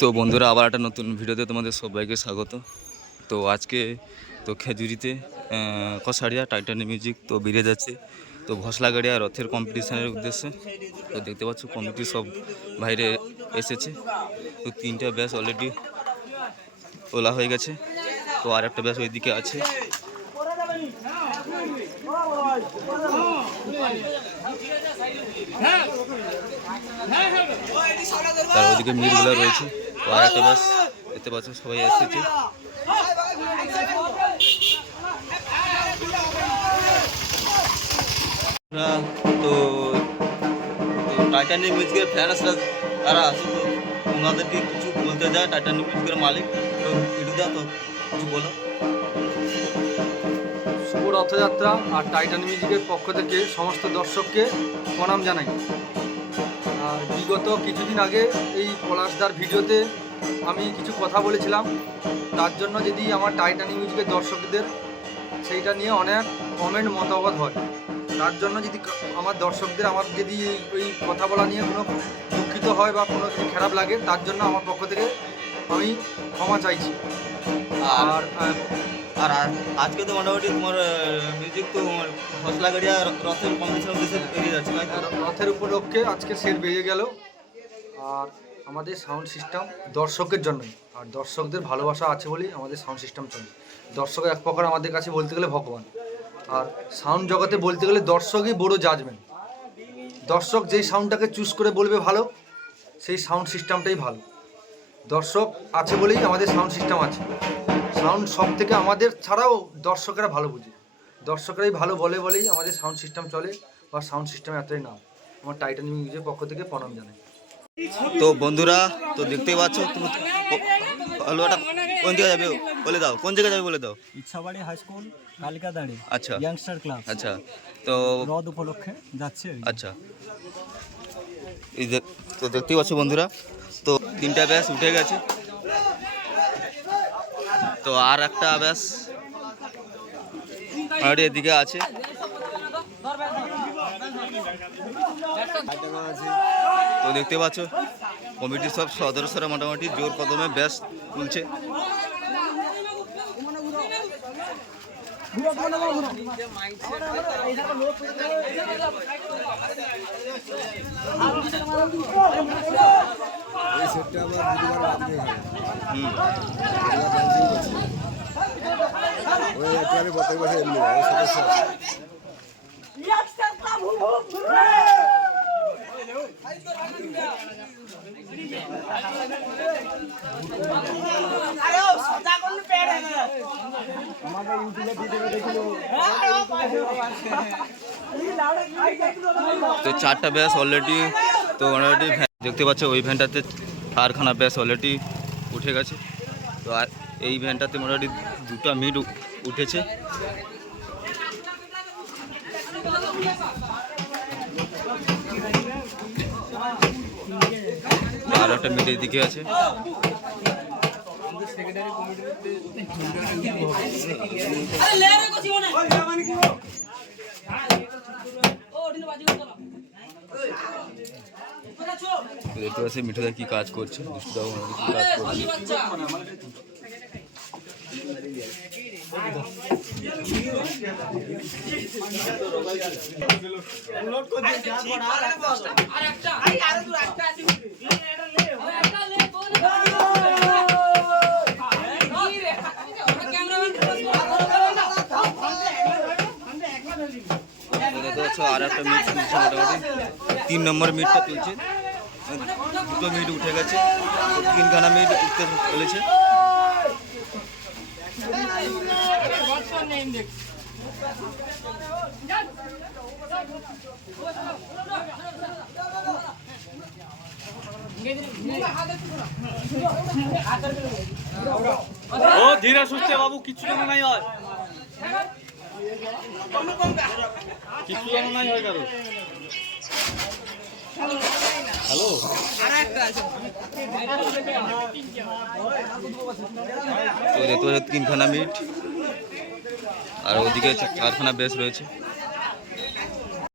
তো বন্ধুরা আবার একটা নতুন ভিডিওতে তোমাদের সবাইকে স্বাগত। তো আজকে তো খেজুরিতে কসারিয়া টাইটানিক মিউজিক তো বেরিয়ে যাচ্ছে। তো ভসলাগাড়িয়া রথের কম্পিটিশানের উদ্দেশ্যে তো দেখতে পাচ্ছ কমিটি সব বাইরে এসেছে। তো 3টা ব্যাচ অলরেডি তোলা হয়ে গেছে। তো আর একটা ব্যাচ ওইদিকে আছে। তার ওইদিকে মিটগুলো রয়েছে। তো আর একটা ব্যাচ দেখতে পাচ্ছ সবাই এসেছে। তো টাইটানিক মিউজিকের ফ্যান্সরা তারা আছে, তো ওনাদেরকে কিছু বলতে যায় টাইটানিক মিউজিকের মালিক। তো ইডুদা তো কিছু বলো। শুভ রথযাত্রা আর টাইটানিক মিউজিকের পক্ষ থেকে সমস্ত দর্শককে প্রণাম জানাই। আর বিগত কিছুদিন আগে এই পলাশদার ভিডিওতে আমি কিছু কথা বলেছিলাম, তার জন্য যদি আমার টাইটানিক মিউজিকের দর্শকদের সেইটা নিয়ে অনেক কমেন্ট মতামত হয়, তার জন্য যদি আমার দর্শকদের আমার যদি ওই কথা বলা নিয়ে কোনো দুঃখিত হয় বা কোনো কিছু খারাপ লাগে, তার জন্য আমার পক্ষ থেকে আমি ক্ষমা চাইছি। আর আর আজকে তো মোটামুটি তোমার মিউজিক তো ভসলাগাড়িয়া রথের কম্পিটিশন উদ্দেশ্যে বেরিয়ে যাচ্ছে। রথের উপলক্ষে আজকে সেট বেরিয়ে গেল। আর আমাদের সাউন্ড সিস্টেম দর্শকের জন্যই, আর দর্শকদের ভালোবাসা আছে বলেই আমাদের সাউন্ড সিস্টেম চলে। দর্শক এক প্রকার আমাদের কাছে বলতে গেলে ভগবান, আর সাউন্ড জগতে বলতে গেলে দর্শকই বড় জাজমেন্ট। দর্শক যেই সাউন্ডটাকে চুজ করে বলবে ভালো, সেই সাউন্ড সিস্টেমটাই ভালো। দর্শক আছে বলেই আমাদের সাউন্ড সিস্টেম আছে। সাউন্ড সব থেকে আমাদের ছাড়াও দর্শকেরা ভালো বুঝে, দর্শকরাই ভালো বলে বলেই আমাদের সাউন্ড সিস্টেম চলে, বা সাউন্ড সিস্টেম এতই নাম। আমার টাইটানিক মিউজিকের পক্ষ থেকে প্রণাম জানাই। তো বন্ধুরা তো দেখতেই পাচ্ছ তুমি হলুয়াটা কোন জায়গায় যাবে বলে দাও, কোন জায়গায় যাবে বলে দাও। ইচ্ছাবাড়ি হাই স্কুল কালিকাদাড়ি। আচ্ছা, ইয়াংস্টার ক্লাব। আচ্ছা, তো রথ উপলক্ষে যাচ্ছে। আচ্ছা, এই যে তো দেখতেই পাচ্ছ বন্ধুরা, তো 3টা ব্যাচ উঠে গেছে। তো আর একটা ব্যাচ আর এদিকে আছে। তো দেখতে পাচ্ছ কমিটির সব সদস্যরা মোটামুটি জোর কদমে ব্যাচ তুলছে। তো 4টা ব্যাচ অলরেডি তো অলরেডি দেখতে পাচ্ছ ওই ভ্যানটাতে কারখানা ব্যাচ অলরেডি উঠে গেছে। তো আর এই ভ্যানটাতে মোটামুটি 2টা মিট উঠেছে। আর একটা মিট এদিকে আছে। দেখতে পাচ্ছি মিঠুদা কি কাজ করছে, দুষ্টুদাও কি কাজ করছে। আর একটা মিট তুলছে, মোটামুটি 3 নম্বর মিটটা তুলছে। 2টো মিট উঠে গেছে, 3খানা মিট উঠতে চলেছে। ও ধীরে সুস্থে বাবু, কিচ্ছু যেন নাই হয়, কিচ্ছু যেন নাই হয় কারো। হ্যালো, তো 3খানা মিট আর ওদিকে 4খানা বেস রয়েছে।